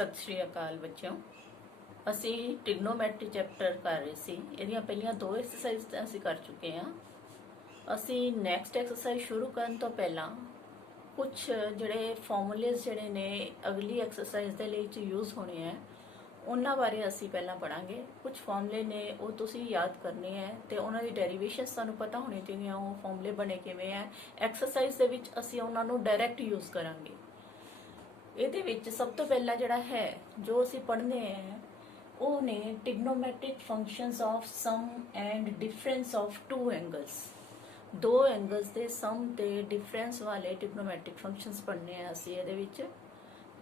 सत श्री अकाल बच्चों। ਅਸੀਂ ਟ੍ਰਿਗਨੋਮੈਟਰੀ ਚੈਪਟਰ ਕਰ ਰਹੇ ਸੀ। ਇਹਦੀਆਂ ਪਹਿਲੀਆਂ ਦੋ ਐਕਸਰਸਾਈਜ਼ ਤਾਂ ਅਸੀਂ ਕਰ ਚੁੱਕੇ ਹਾਂ। ਅਸੀਂ ਨੈਕਸਟ ਐਕਸਰਸਾਈਜ਼ ਸ਼ੁਰੂ ਕਰਨ ਤੋਂ ਪਹਿਲਾਂ ਕੁਝ ਜਿਹੜੇ ਫਾਰਮੂਲੇਸ ਜਿਹੜੇ ਨੇ ਅਗਲੀ ਐਕਸਰਸਾਈਜ਼ ਦੇ ਲਈ ਯੂਜ਼ ਹੋਣੇ ਆ, ਉਹਨਾਂ ਬਾਰੇ ਅਸੀਂ ਪਹਿਲਾਂ ਪੜਾਂਗੇ। ਕੁਝ ਫਾਰਮੂਲੇ ਨੇ ਉਹ ਤੁਸੀਂ ਯਾਦ ਕਰਨੇ ਹੈ ਤੇ ਉਹਨਾਂ ਦੀ ਡੈਰੀਵੇਸ਼ਨਸ ਤੁਹਾਨੂੰ ਪਤਾ ਹੋਣੀ ਚਾਹੀਦੀਆਂ, ਉਹ ਫਾਰਮੂਲੇ ਬਣੇ ਕਿਵੇਂ ਆ। ਐਕਸਰਸਾਈਜ਼ ਦੇ ਵਿੱਚ ਅਸੀਂ ਉਹਨਾਂ ਨੂੰ ਡਾਇਰੈਕਟ ਯੂਜ਼ ਕਰਾਂਗੇ। ਇਹਦੇ ਵਿੱਚ ਸਭ ਤੋਂ ਪਹਿਲਾਂ ਜਿਹੜਾ ਹੈ ਜੋ ਅਸੀਂ ਪੜ੍ਹਨੇ ਹੈ ਉਹ ਨੇ trigonometric functions of sum and difference of two angles. ਦੋ ਐਂਗਲਸ ਦੇ ਸਮ ਤੇ ਡਿਫਰੈਂਸ ਵਾਲੇ ਟ੍ਰਿਗਨੋਮੈਟ੍ਰਿਕ ਫੰਕਸ਼ਨਸ ਪੜ੍ਹਨੇ ਆ ਅਸੀਂ ਇਹਦੇ ਵਿੱਚ।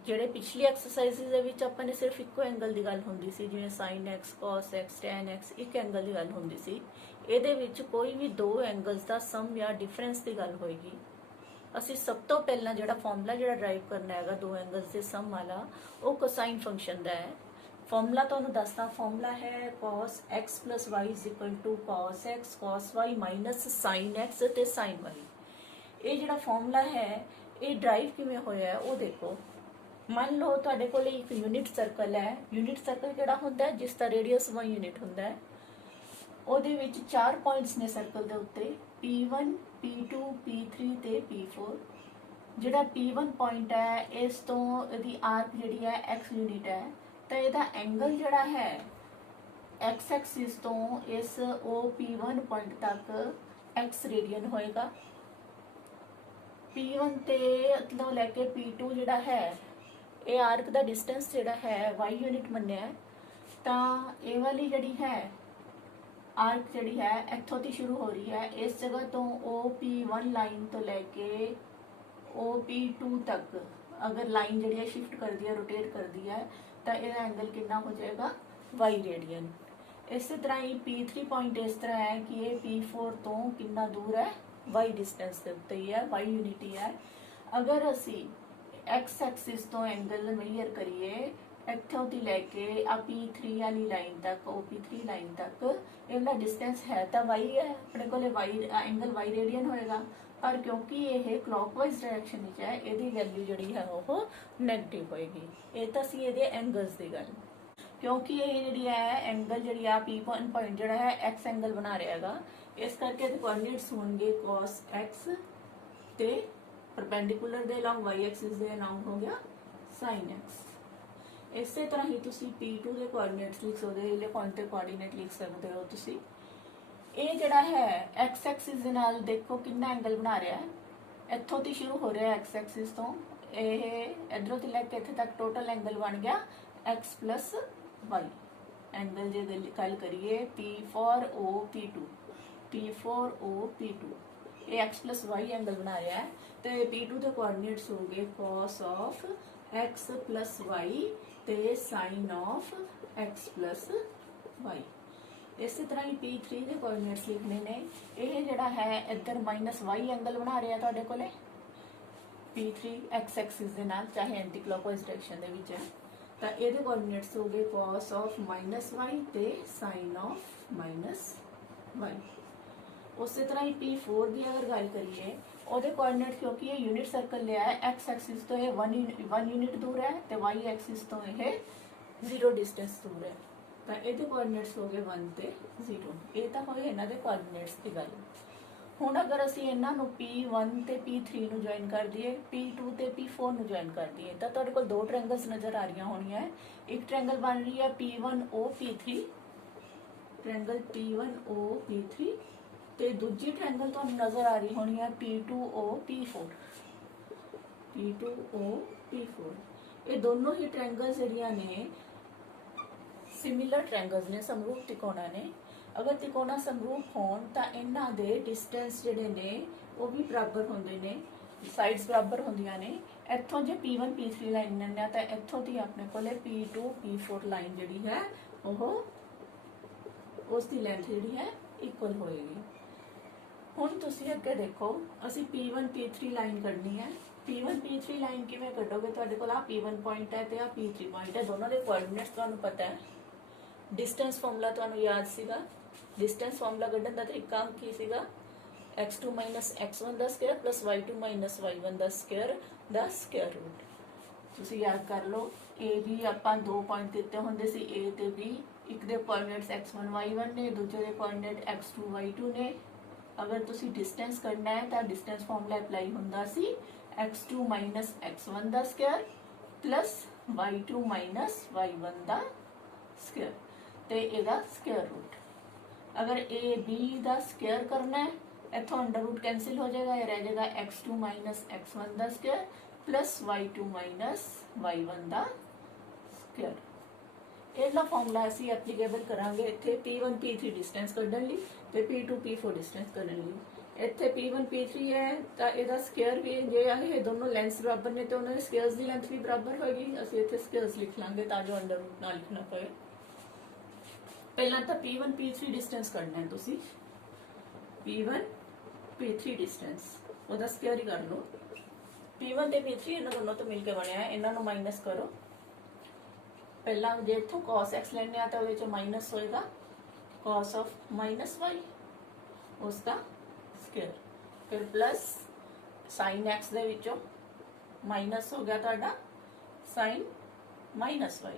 ਜਿਹੜੇ ਪਿਛਲੀ ਐਕਸਰਸਾਈਜ਼ਸ ਦੇ ਵਿੱਚ ਆਪਾਂ ਨੇ ਸਿਰਫ ਇੱਕੋ ਐਂਗਲ ਦੀ ਗੱਲ ਹੁੰਦੀ ਸੀ, ਜਿਵੇਂ sin x cos x tan x, ਇੱਕ ਐਂਗਲ ਦੀ ਗੱਲ ਹੁੰਦੀ ਸੀ। ਇਹਦੇ ਵਿੱਚ ਕੋਈ ਵੀ ਦੋ ਐਂਗਲਸ ਦਾ ਸਮ ਜਾਂ ਡਿਫਰੈਂਸ ਦੀ ਗੱਲ ਹੋਏਗੀ। ਅਸੀਂ ਸਭ ਤੋਂ ਪਹਿਲਾਂ ਜਿਹੜਾ ਫਾਰਮੂਲਾ ਜਿਹੜਾ ਡਰਾਈਵ ਕਰਨਾ ਹੈਗਾ ਦੋ ਐਂਗਲਸ ਦੇ ਸਮ ਵਾਲਾ, ਉਹ ਕੋਸਾਈਨ ਫੰਕਸ਼ਨ ਦਾ ਹੈ। ਫਾਰਮੂਲਾ ਤੁਹਾਨੂੰ ਦੱਸਦਾ, ਫਾਰਮੂਲਾ ਹੈ cos x + y = cos x cos y - sin x ਤੇ sin y। ਇਹ ਜਿਹੜਾ ਫਾਰਮੂਲਾ ਹੈ ਇਹ ਡਰਾਈਵ ਕਿਵੇਂ ਹੋਇਆ ਉਹ ਦੇਖੋ। ਮੰਨ ਲਓ ਤੁਹਾਡੇ ਕੋਲ ਇੱਕ ਯੂਨਿਟ ਸਰਕਲ ਹੈ। ਯੂਨਿਟ ਸਰਕਲ ਕਿਹੜਾ ਹੁੰਦਾ ਹੈ? ਜਿਸ ਦਾ ਰੇਡੀਅਸ 1 ਯੂਨਿਟ ਹੁੰਦਾ ਹੈ। ਉਹਦੇ ਵਿੱਚ 4 ਪੁਆਇੰਟਸ ਨੇ ਸਰਕਲ ਦੇ ਉੱਤੇ, P1 P2 P3 ਤੇ P4। ਜਿਹੜਾ P1 ਪੁਆਇੰਟ ਹੈ ਇਸ ਤੋਂ ਇਹਦੀ ਆਰਕ ਜਿਹੜੀ ਹੈ x ਯੂਨਿਟ ਹੈ, ਤਾਂ ਇਹਦਾ ਐਂਗਲ ਜਿਹੜਾ ਹੈ x ਐਕਸਿਸ ਤੋਂ ਇਸ ਉਹ P1 ਪੁਆਇੰਟ ਤੱਕ x ਰੇਡੀਅਨ ਹੋਏਗਾ। P1 ਤੇ ਤੋਂ ਲੈ ਕੇ P2 ਜਿਹੜਾ ਹੈ ਇਹ ਆਰਕ ਦਾ ਡਿਸਟੈਂਸ ਜਿਹੜਾ ਹੈ y ਯੂਨਿਟ ਮੰਨਿਆ ਹੈ। ਤਾਂ ਇਹ ਵਾਲੀ ਜਿਹੜੀ ਹੈ ਆਰਕ ਜਿਹੜੀ ਹੈ ਇੱਥੋਂ ਦੀ ਸ਼ੁਰੂ ਹੋ ਰਹੀ ਹੈ, ਇਸ ਜਗ੍ਹਾ ਤੋਂ OP1 ਲਾਈਨ ਤੋਂ ਲੈ ਕੇ OP2 ਤੱਕ ਅਗਰ ਲਾਈਨ ਜਿਹੜੀ ਹੈ ਸ਼ਿਫਟ ਕਰਦੀ ਹੈ, ਰੋਟੇਟ ਕਰਦੀ ਹੈ, ਤਾਂ ਇਹਦਾ ਐਂਗਲ ਕਿੰਨਾ ਹੋ ਜਾਏਗਾ? y radian. ਇਸੇ ਤਰ੍ਹਾਂ ਹੀ P3 ਪੁਆਇੰਟ ਇਸ ਤਰ੍ਹਾਂ ਹੈ ਕਿ ਇਹ P4 ਤੋਂ ਕਿੰਨਾ ਦੂਰ ਹੈ? y ਡਿਸਟੈਂਸ ਦੇ ਉੱਤੇ ਹੀ ਹੈ, y ਯੂਨਿਟ ਹੀ ਹੈ। ਅਗਰ ਅਸੀਂ x ਐਕਸਿਸ ਤੋਂ ਐਂਗਲ ਮੇਜਰ ਕਰੀਏ ਇੱਥੋਂ ਦੀ ਲੈ ਕੇ ਆ P3 ਵਾਲੀ ਲਾਈਨ ਤੱਕ, OP3 ਲਾਈਨ ਤੱਕ, ਇਹਦਾ ਡਿਸਟੈਂਸ ਹੈ ਤਾਂ y ਹੈ, ਆਪਣੇ ਕੋਲੇ y ਐਂਗਲ y ਰੇਡੀਅਨ ਹੋਏਗਾ। ਪਰ ਕਿਉਂਕਿ ਇਹ ਕਲੌਕਵਾਈਜ਼ ਡਾਇਰੈਕਸ਼ਨ ਵਿੱਚ ਹੈ, ਇਹਦੀ ਵੈਲਿਊ ਜਿਹੜੀ ਹੈ ਉਹ ਨੈਗੇਟਿਵ ਹੋਏਗੀ। ਇਹ ਤਾਂ ਸੀ ਇਹਦੇ ਐਂਗਲਸ ਦੀ ਗੱਲ। ਕਿਉਂਕਿ ਇਹ ਜਿਹੜੀ ਹੈ ਐਂਗਲ ਜਿਹੜੀ ਆ P1 ਪੁਆਇੰਟ ਜਿਹੜਾ ਹੈ x ਐਂਗਲ ਬਣਾ ਰਿਹਾ ਹੈਗਾ, ਇਸ ਕਰਕੇ ਇਹਦੇ ਕੋਆਰਡੀਨੇਟਸ ਹੋਣਗੇ cos x ਤੇ ਪਰਪੈਂਡੀਕੂਲਰ ਦੇ ਅਲੋਂਗ y ਐਕਸਿਸ ਦੇ ਅਲੋਂਗ ਹੋ ਗਿਆ sin x। ਇਸੇ ਤਰ੍ਹਾਂ ਹੀ ਤੁਸੀਂ P2 ਦੇ ਕੋਆਰਡੀਨੇਟਸ ਲਿਖ ਸਕਦੇ ਹੋ, ਇਹਦੇ ਪੁਆਇੰਟ ਤੇ ਕੋਆਰਡੀਨੇਟ ਲਿਖ ਸਕਦੇ ਹੋ ਤੁਸੀਂ। ਇਹ ਜਿਹੜਾ ਹੈ x ਐਕਸਿਸ ਦੇ ਨਾਲ ਦੇਖੋ ਕਿੰਨਾ ਐਂਗਲ ਬਣਾ ਰਿਹਾ ਹੈ। ਇੱਥੋਂ ਦੀ ਸ਼ੁਰੂ ਹੋ ਰਿਹਾ x ਐਕਸਿਸ ਤੋਂ, ਇਹ ਇਧਰੋਂ ਤੋਂ ਲੈ ਕੇ ਇੱਥੇ ਤੱਕ ਟੋਟਲ ਐਂਗਲ ਬਣ ਗਿਆ x + y। ਐਂਗਲ ਜੇ ਗੱਲ ਕਰੀਏ P4O P2, P4O P2, ਇਹ x + y ਐਂਗਲ ਬਣਾ ਰਿਹਾ ਹੈ। ਤੇ P2 ਦੇ ਕੋਆਰਡੀਨੇਟਸ ਹੋਣਗੇ cos of x + y ਤੇ sin of x + y। ਇਸੇ ਤਰ੍ਹਾਂ ਹੀ P3 ਦੇ ਕੋਆਰਡੀਨੇਟਸ ਲਿਖਣੇ ਨੇ। ਇਹ ਜਿਹੜਾ ਹੈ ਇੱਧਰ -y ਐਂਗਲ ਬਣਾ ਰਿਹਾ ਤੁਹਾਡੇ ਕੋਲੇ P3 x ਐਕਸਿਸ ਦੇ ਨਾਲ, ਚਾਹੇ ਐਂਟੀ ਕਲੌਕਵਾਈਜ਼ ਡਾਇਰੈਕਸ਼ਨ ਦੇ ਵਿੱਚ ਹੈ। ਤਾਂ ਇਹਦੇ ਕੋਆਰਡੀਨੇਟਸ ਹੋ ਗਏ cos of -y ਤੇ sin of -y। ਉਸੇ ਤਰ੍ਹਾਂ ਹੀ P4 ਦੀ ਅਗਰ ਗੱਲ ਕਰੀਏ, ਉਹਦੇ ਕੋਆਰਡੀਨੇਟ ਕਿਉਂਕਿ ਇਹ ਯੂਨਿਟ ਸਰਕਲ ਲਿਆ ਹੈ, x ਐਕਸਿਸ ਤੋਂ ਇਹ 1 ਯੂਨਿਟ ਦੂਰ ਹੈ ਤੇ y ਐਕਸਿਸ ਤੋਂ ਇਹ 0 ਡਿਸਟੈਂਸ ਦੂਰ ਹੈ। ਤਾਂ ਇਹਦੇ ਕੋਆਰਡੀਨੇਟਸ ਹੋ ਗਏ 1 ਤੇ 0। ਇਹ ਤਾਂ ਹੋਏ ਇਹਨਾਂ ਦੇ ਕੋਆਰਡੀਨੇਟਸ ਦੀ ਗੱਲ। ਹੁਣ ਅਗਰ ਅਸੀਂ ਇਹਨਾਂ ਨੂੰ P1 ਤੇ P3 ਨੂੰ ਜੁਆਇਨ ਕਰ ਦਈਏ, P2 ਤੇ P4 ਨੂੰ ਜੁਆਇਨ ਕਰ ਦਈਏ, ਤਾਂ ਤੁਹਾਡੇ ਕੋਲ ਦੋ ਟ੍ਰਾਇੰਗਲਸ ਨਜ਼ਰ ਆ ਰਹੀਆਂ ਹੋਣੀਆਂ। ਇੱਕ ਟ੍ਰਾਇੰਗਲ ਬਣ ਰਹੀ ਹੈ P1O P3, triangle P1O P3, ਤੇ ਦੂਜੀ ਟ੍ਰਾਇੰਗਲ ਤੁਹਾਨੂੰ ਨਜ਼ਰ ਆ ਰਹੀ ਹੋਣੀ ਹੈ P2O P4, P2O P4। ਇਹ ਦੋਨੋਂ ਹੀ ਟ੍ਰਾਇੰਗਲਸ ਜਿਹੜੀਆਂ ਨੇ ਸਿਮਿਲਰ ਟ੍ਰਾਇੰਗਲਸ ਨੇ, ਸਮਰੂਪ ਤਿਕੋਣਾ ਨੇ। ਅਗਰ ਤਿਕੋਣਾ ਸਮਰੂਪ ਹੋਣ ਤਾਂ ਇਹਨਾਂ ਦੇ ਡਿਸਟੈਂਸ ਜਿਹੜੇ ਨੇ ਉਹ ਵੀ ਬਰਾਬਰ ਹੁੰਦੇ ਨੇ, ਸਾਈਡਸ ਬਰਾਬਰ ਹੁੰਦੀਆਂ ਨੇ। ਇੱਥੋਂ ਜੇ P1 P3 ਲਾਈਨ ਲੈਣਾ ਤਾਂ ਇੱਥੋਂ ਦੀ ਆਪਣੇ ਕੋਲੇ P2 P4 ਲਾਈਨ ਜਿਹੜੀ ਹੈ ਉਹ ਉਸ ਦੀ ਲੈਂਥ ਜਿਹੜੀ ਹੈ ਇਕੁਅਲ ਹੋਏਗੀ। ਹੁਣ ਤੁਸੀਂ ਅੱਗੇ ਦੇਖੋ, ਅਸੀਂ P1 P3 ਲਾਈਨ ਕੱਢਣੀ ਹੈ। P1 P3 ਲਾਈਨ ਕਿਵੇਂ ਕੱਢੋਗੇ? ਤੁਹਾਡੇ ਕੋਲ ਆ P1 ਪੁਆਇੰਟ ਹੈ ਤੇ ਆ P3 ਪੁਆਇੰਟ ਹੈ, ਦੋਨਾਂ ਦੇ ਕੋਆਰਡੀਨੇਟਸ ਤੁਹਾਨੂੰ ਪਤਾ ਹੈ। ਡਿਸਟੈਂਸ ਫਾਰਮੂਲਾ ਤੁਹਾਨੂੰ ਯਾਦ ਸੀਗਾ। ਡਿਸਟੈਂਸ ਫਾਰਮੂਲਾ ਕੱਢਣ ਦਾ ਤਰੀਕਾ ਕੀ ਸੀਗਾ? x2 - x1 ਦਾ ਸਕੁਅਰ + y2 - y1 ਦਾ ਸਕੁਅਰ ਦਾ ਸਕੁਅਰ ਰੂਟ। ਤੁਸੀਂ ਯਾਦ ਕਰ ਲਓ ਏ ਬੀ ਆਪਾਂ ਦੋ ਪੁਆਇੰਟ ਦਿੱਤੇ ਹੁੰਦੇ ਸੀ ਏ ਤੇ ਬੀ, ਇੱਕ ਦੇ ਕੋਆਰਡੀਨੇਟਸ x1 y1 ਨੇ, ਦੂਜੇ ਦੇ ਕੋਆਰਡੀਨੇਟ x2 y2 ਨੇ। ਅਗਰ ਤੁਸੀਂ ਡਿਸਟੈਂਸ ਕੱਢਣਾ ਹੈ ਤਾਂ ਡਿਸਟੈਂਸ ਫਾਰਮੂਲਾ ਅਪਲਾਈ ਹੁੰਦਾ ਸੀ x2 ਮਾਈਨਸ x1 ਦਾ square plus y2 minus y1 ਦਾ ਸਕੁਅਰ ਤੇ ਇਹਦਾ ਸਕੁਅਰ ਰੂਟ। अगर ए बी का स्क्वायर करना है, इथों अंडर रूट कैंसिल हो जाएगा, ये रह जाएगा x2 माइनस x1 का square plus y2 minus y1 का स्क्वायर। ਇਹਦਾ ਫਾਰਮੂਲਾ ਅਸੀਂ ਐਪਲੀਕੇਬਲ ਕਰਾਂਗੇ ਇੱਥੇ P1 P3 ਡਿਸਟੈਂਸ ਕੱਢਣ ਲਈ ਤੇ P2 P4 ਡਿਸਟੈਂਸ ਕੱਢਣ ਲਈ। ਇੱਥੇ P1 P3 ਹੈ ਤਾਂ ਇਹਦਾ ਸਕੁਅਰ ਵੀ ਜੇ ਇਹ ਦੋਨੋਂ ਲੈਂਥਸ ਬਰਾਬਰ ਨੇ ਤੇ ਉਹਨਾਂ ਦੇ ਸਕੁਅਰਸ ਦੀ ਲੈਂਥ ਵੀ ਬਰਾਬਰ ਹੋਏਗੀ। ਅਸੀਂ ਇੱਥੇ ਸਕੁਅਰਸ ਲਿਖ ਲਾਂਗੇ ਤਾਂ ਜੋ ਅੰਡਰ रूट ਨਾ ਲਿਖਣਾ ਪਏ। ਪਹਿਲਾਂ ਤਾਂ P1 P3 ਡਿਸਟੈਂਸ ਕੱਢਣਾ ਹੈ ਤੁਸੀਂ, P1 P3 ਡਿਸਟੈਂਸ ਉਹਦਾ ਸਕੁਅਰ ਹੀ ਕਰ ਲਓ। P1 ਤੇ P3 ਇਹਨਾਂ ਦੋਨੋਂ ਤੋਂ ਮਿਲ ਕੇ ਬਣਿਆ ਹੈ, ਇਹਨਾਂ ਨੂੰ ਮਾਈਨਸ ਕਰੋ। ਪਹਿਲਾਂ ਜੇ ਇੱਥੋਂ cos x ਲੈਣੇ ਆ ਤਾਂ ਉਹਦੇ ਚ ਮਾਈਨਸ ਹੋਏਗਾ cos of minus y ਉਸਦਾ ਸਕੁਅਰ, ਫਿਰ ਪਲਸ sin x ਦੇ ਵਿੱਚੋਂ ਮਾਈਨਸ ਹੋ ਗਿਆ ਤੁਹਾਡਾ sin minus y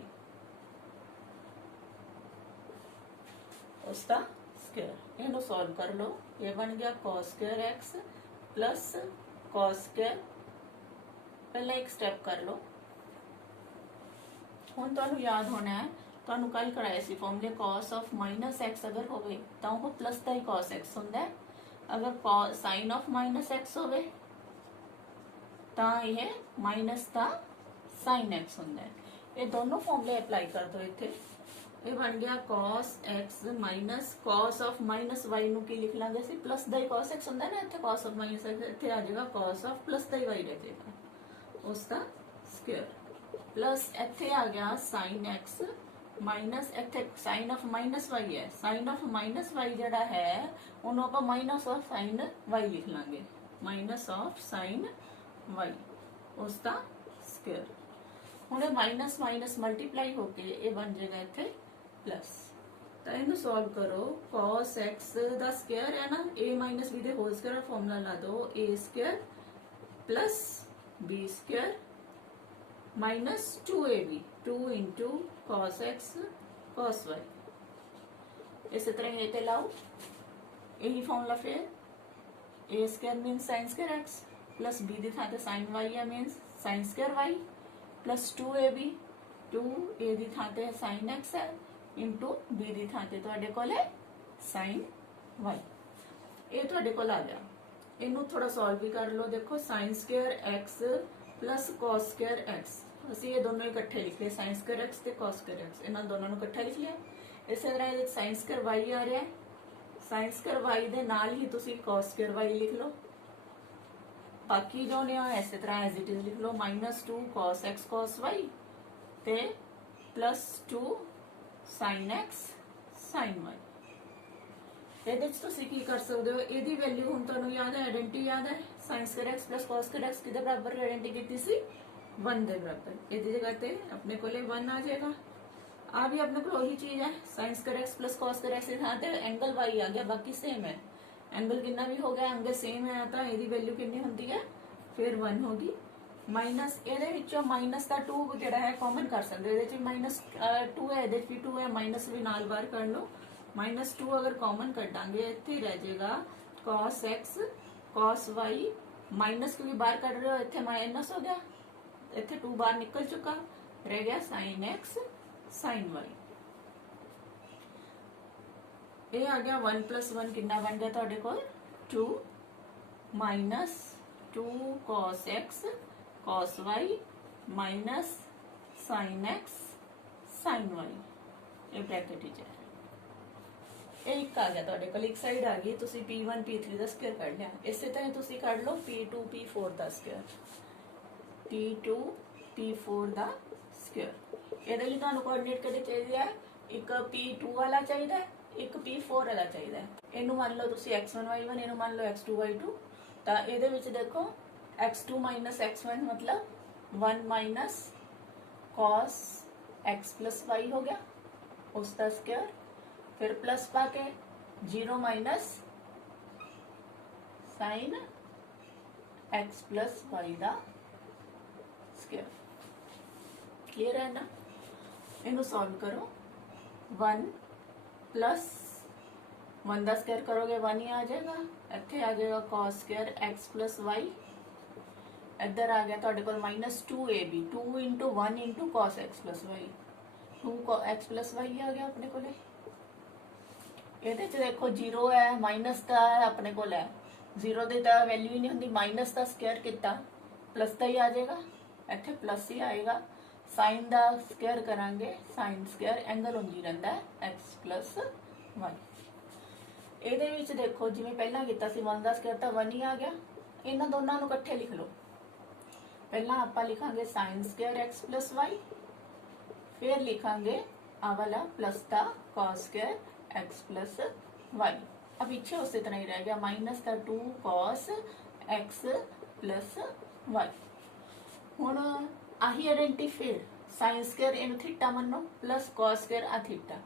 उसका स्क्वायर। इन्हों सॉल्व कर लो, ये बन गया cos square x plus cos square. पहले एक स्टेप कर लो। हुण तुहानू याद होना है, तुहानू कल कराया सी फॉर्मूले cos ऑफ माइनस x अगर होवे तां वो प्लस दा ही cos x हुंदा है, अगर sin ऑफ माइनस x होवे तां यह माइनस दा sin x हुंदा है। ये दोनों फॉर्मूले अप्लाई कर दो इत्थे। ये बन गया cos x minus cos of minus y ਨੂੰ ਕੀ ਲਿਖ ਲਾਂਗੇ ਅਸੀਂ प्लस ਦਾ ਹੀ cos x ਹੁੰਦਾ ਨਾ, ਇੱਥੇ cos ऑफ माइनस x ਇੱਥੇ ਆ ਜਾਏਗਾ cos of plus the he y ਰਹਿ ਜਾਏਗਾ ਉਸਦਾ ਸਕੁਅਰ प्लस ਇੱਥੇ ਆ ਗਿਆ sin x माइनस ਇੱਥੇ sin ऑफ माइनस y ਹੈ, sin ऑफ माइनस y ਜਿਹੜਾ ਹੈ ਉਹਨੂੰ ਆਪਾਂ माइनस ऑफ sin y ਲਿਖ ਲਾਂਗੇ, माइनस ऑफ sin y ਉਸਦਾ ਸਕੁਅਰ। ਹੁਣ ਇਹ माइनस माइनस मल्टीप्लाई होके ये बन जाएगा ਇੱਥੇ प्लस। तो इन्हें सॉल्व करो, cos x का स्क्वायर है ना, a माइनस b दे होल स्क्वायर फॉर्मूला ला दो a square plus b square minus 2ab 2 into cos x cos y। इसी तरह ये ते लाओ यही फॉर्मूला, फिर a square means sign square x plus b दी थां ते साइन y है means sine square y plus 2ab 2a दी थां ते साइन x है इंटू b ਦੀ ਥਾਂ ਤੇ ਤੁਹਾਡੇ ਕੋਲ ਹੈ sin y। ਇਹ ਤੁਹਾਡੇ ਕੋਲ ਆ ਗਿਆ, ਇਹਨੂੰ ਥੋੜਾ ਸੋਲਵ ਵੀ ਕਰ ਲਓ। ਦੇਖੋ sin square x plus cos square x, ਅਸੀਂ ਇਹ ਦੋਨੋਂ ਇਕੱਠੇ ਲਿਖੇ sin ਸਕੁਅਰ x ਤੇ cos ਸਕੁਅਰ x, ਇਹਨਾਂ ਦੋਨਾਂ ਨੂੰ ਇਕੱਠਾ ਲਿਖ ਲਿਆ। ਇਸੇ ਤਰ੍ਹਾਂ ਇਹਦੇ sin ਸਕੁਅਰ y ਆ ਰਿਹਾ ਹੈ, sin ਸਕੁਅਰ y ਦੇ ਨਾਲ ਹੀ ਤੁਸੀਂ cos ਸਕੁਅਰ y ਲਿਖ ਲਓ। ਬਾਕੀ ਜੋ ਨੇ ਇਸੇ ਤਰ੍ਹਾਂ ਐਜ਼ ਇਟ ਇਜ਼ ਲਿਖ ਲਓ, -2 cos x cos y ਤੇ +2 sin x sin y। ਇਹਦੇ ਚ ਤੁਸੀਂ ਕੀ ਕਰ ਸਕਦੇ ਹੋ, ਇਹਦੀ ਵੈਲਿਊ ਹੁਣ ਤੁਹਾਨੂੰ ਯਾਦ ਹੈ, ਆਇਡੈਂਟੀ ਯਾਦ ਹੈ, sin square x plus cos square x ਕਿਹਦੇ ਬਰਾਬਰ ਆਇਡੈਂਟੀ ਕੀਤੀ ਸੀ 1 ਦੇ ਬਰਾਬਰ। ਇਹਦੀ ਜਗ੍ਹਾ ਤੇ ਆਪਣੇ ਕੋਲੇ 1 ਆ ਜਾਏਗਾ। ਆ ਵੀ ਆਪਣੇ ਕੋਲ ਉਹੀ ਚੀਜ਼ ਹੈ, sin square x plus cos square x ਦੇ ਥਾਂ ਤੇ ਐਂਗਲ y ਆ ਗਿਆ, ਬਾਕੀ ਸੇਮ ਹੈ। ਐਂਗਲ ਕਿੰਨਾ ਵੀ ਹੋ ਗਿਆ, ਐਂਗਲ ਸੇਮ ਹੈ ਤਾਂ ਇਹਦੀ ਵੈਲਿਊ ਕਿੰਨੀ ਹੁੰਦੀ ਹੈ, ਫਿਰ 1 ਹੋਗੀ। माइनस ਇਹਦੇ ਵਿੱਚੋਂ ਮਾਈਨਸ ਦਾ 2 ਜਿਹੜਾ ਹੈ ਕਾਮਨ ਕਰ ਸਕਦੇ, ਇਹਦੇ ਚ -2 ਹੈ, ਇਹਦੇ ਚ ਵੀ 2 ਹੈ, ਮਾਈਨਸ ਵੀ ਨਾਲ ਬਾਹਰ ਕੱਢ ਲਓ। -2 ਅਗਰ ਕਾਮਨ ਕੱਢਾਂਗੇ ਇੱਥੇ ਰਹਿ ਜਾਏਗਾ cos x cos y, minus ਕਿਉਂਕਿ ਬਾਹਰ ਕੱਢ ਰਹੇ ਹੋ ਇੱਥੇ ਮਾਈਨਸ ਹੋ ਗਿਆ, ਇੱਥੇ 2 ਬਾਹਰ ਨਿਕਲ ਚੁੱਕਾ, ਰਹਿ ਗਿਆ sin x sin y। ਇਹ ਆ ਗਿਆ 1 + 1 ਕਿੰਨਾ ਬਣ ਗਿਆ ਤੁਹਾਡੇ ਕੋਲ 2 -2 cos x cos y minus sin x sin y। ਇਹ ਬ੍ਰੈਕਟ ਵਿੱਚ ਹੈ। ਇਹ ਇੱਕ ਆ ਗਿਆ ਤੁਹਾਡੇ ਕੋਲ, ਇੱਕ ਸਾਈਡ ਆ ਗਈ, ਤੁਸੀਂ P1 P3 ਦਾ ਸਕੁਅਰ ਕੱਢ ਲਿਆ। ਇਸੇ ਤਰ੍ਹਾਂ ਤੁਸੀਂ ਕੱਢ ਲਓ P2 P4 ਦਾ ਸਕੁਅਰ, P2 P4 ਦਾ ਸਕੁਅਰ। ਇਹਦੇ ਲਈ ਤੁਹਾਨੂੰ ਕੋਆਰਡੀਨੇਟ ਕਿਹੜੇ ਚਾਹੀਦੇ ਆ, ਇੱਕ P2 ਵਾਲਾ ਚਾਹੀਦਾ, ਇੱਕ P4 ਵਾਲਾ ਚਾਹੀਦਾ। ਇਹਨੂੰ ਮੰਨ ਲਓ ਤੁਸੀਂ x1 y1, ਇਹਨੂੰ ਮੰਨ ਲਓ x2 y2। ਤਾਂ ਇਹਦੇ ਵਿੱਚ ਦੇਖੋ x2 minus x1 मतलब 1 minus cos x plus y हो गया उसका स्क्वायर, फिर प्लस पाके 0 minus sin x plus y का स्क्वायर। क्लीयर है ना। इनू सॉल्व करो। 1 प्लस 1 का स्क्वायर करोगे 1 ही आ जाएगा। इत्थे आ जाएगा cos square x plus y. इधर आ गया तुहाडे कोल -2ab 2 into 1 into cos x plus y 2 x plus y आ गया अपने कोले। ਇਹਦੇ ਚ देखो 0 है माइनस का है अपने को है 0 ਦੀ ਤਾਂ वैल्यू ही नहीं होंगी माइनस का स्क्वायर किया प्लस का ही आ जाएगा ਇੱਥੇ प्लस ही आएगा। साइन का स्क्वायर करांगे साइन स्क्वायर एंगल उंजी रहिंदा है x प्लस वाई। ਇਹਦੇ ਵਿੱਚ देखो जिवें पहला किया सी 1 का स्क्वायर ਤਾਂ 1 ही आ गया। इन्हां दोनों ਨੂੰ इकट्ठे लिख लो। पहला आपां लिखांगे sine square x plus y फिर लिखांगे आ वाला प्लस का cos square x plus y. अब पीछे उसी तरह ही रह गया माइनस का 2 cos x प्लस वाई। हुण आही आइडेंटिटी फिर साइन स्क्वायर इन थीटा मनो प्लस cos स्क्वायर आ थीटा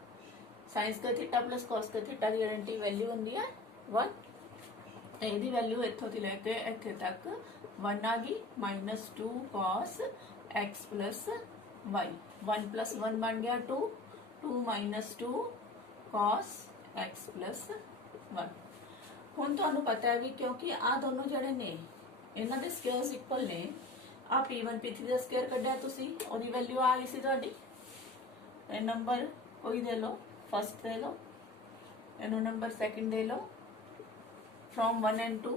sine square theta plus cos square theta की आइडेंटिटी वैल्यू होंदी है 1। ਇਹਦੀ वैल्यू इत्थों ਦੀ लेके इत्थे तक 1 आ गई -2 cos x plus y. 1 plus 1 बन गया 2 2 -2 cos x प्लस 1। हुण तुहानूं पता है भी क्योंकि आ दोनों जड़े ने इन्हां दे स्क्वायर्स इक्वल ने। आ P1 P3 का स्क्वायर कढ़िया तुसीं ओदी वैल्यू आ गई सी तुहाडी। नंबर कोई दे लो फर्स्ट दे लो इनू number second they low from 1 and 2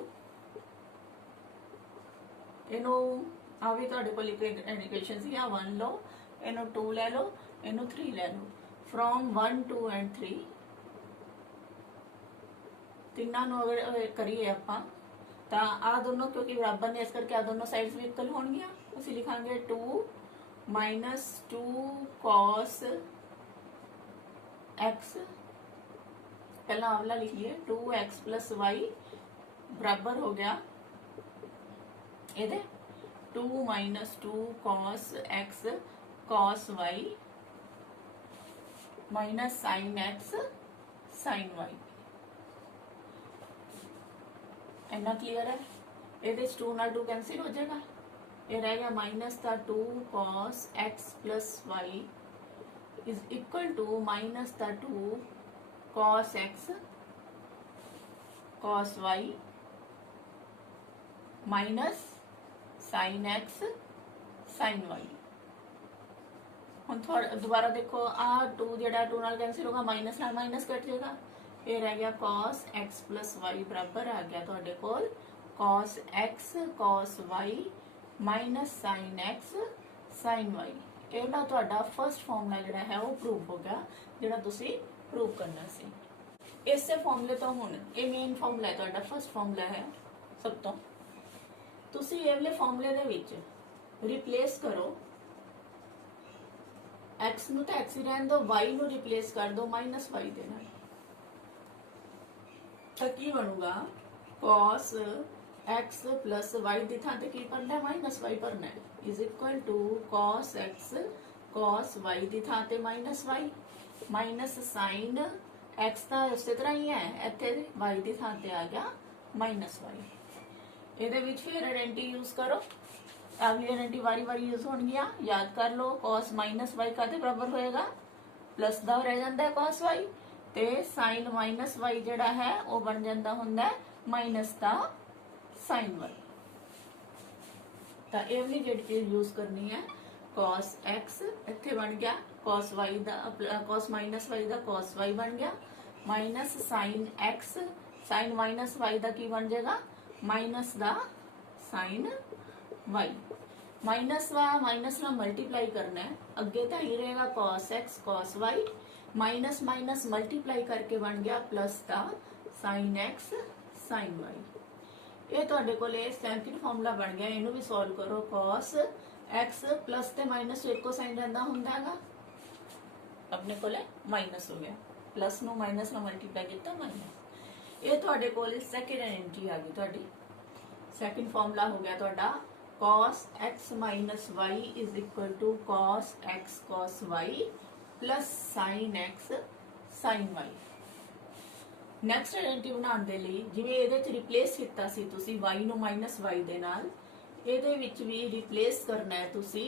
इनू आ भी तुहाडे कोल एक इंडिकेशन सी 1 लो इनू 2 ले लो इनू 3 ले लो फ्रॉम 1 2 and 3 तीनों नूं अगर करिए आपां तां आ दोनों क्योंकि बराबर ने इस करके आ दोनों साइड्स भी इक्वल होणगियां। असीं लिखांगे 2 -2 cos x पहला वाला लिखिए 2x प्लस वाई बराबर हो गया ये 2 -2 cos x cos y minus sine x sine y। इतना क्लियर है। ये 2 नाल 2 कैंसिल हो जाएगा। ये रह गया माइनस का 2 cos x plus y is equal to minus का 2 cos x cos y minus sine x sine y। हम थोड़ा दोबारा देखो आ 2 जड़ा 2 नाल कैंसिल होगा माइनस नाल माइनस कट जाएगा। ये रह गया cos x प्लस वाई बराबर आ गया तुहाडे कोल cos x cos y minus sine x sine y। ये ना तुहाडा फर्स्ट फॉर्मूला जिहड़ा है वो प्रूव हो गया जिहड़ा तुसी प्रूव करना सी। इस फॉर्मूले तो हुण ये मेन फॉर्मूला है तुहाडा फर्स्ट फॉर्मूला है सब तो तुसी ये वाले फॉर्मूले दे विच रिप्लेस करो x नूं तो x ही रहन दो y नूं रिप्लेस कर दो माइनस y दे नाल तो की बनूगा cos x प्लस वाई की थां ते की भरना है माइनस वाई भरना है is equal to cos x cos y की थां ते minus y minus sine x का उस तरह ही है इत्थे वाई की थां ते आ गया माइनस वाई। इहदे विच फिर आइडेंटिटी यूज करो अगली आइडेंटिटी वारी वारी यूज होणगियां याद कर लो cos माइनस वाई कादे बराबर होएगा प्लस दा रह जांदा है cos वाई ते साइन माइनस वाई जड़ा है वो बन जाता हुंदा है माइनस का साइन वाई। तो ये वाली जिहड़ी चीज यूज करनी है cos x इत्थे बन गया cos y दा cos माइनस वाई दा cos y बन गया माइनस साइन x साइन माइनस वाई दा की बन जाएगा माइनस दा साइन y। माइनस वा माइनस ना मल्टीप्लाई करना है अगे तो ही रहेगा cos x cos y minus minus multiply करके बन गया प्लस का साइन x साइन y। ये तुहाडे कोले सेकंड फॉर्मूला बन गया इनू भी सॉल्व करो cos x प्लस ते माइनस एको साइन रहंदा हुंदा हैगा अपने कोले माइनस हो गया प्लस नू माइनस ना मल्टीप्लाई किया माइनस। ये तुहाडे कोले सेकंड आइडेंटिटी आ गई तुहाडी सेकंड फॉर्मूला हो गया तुहाडा cos x minus y is equal to cos x cos y plus sine x sine y। Next identity बनाने दे लई जिवें इहदे च रिप्लेस कीता सी तुसी y नूं माइनस y दे नाल इहदे विच भी रिप्लेस करना है तुसी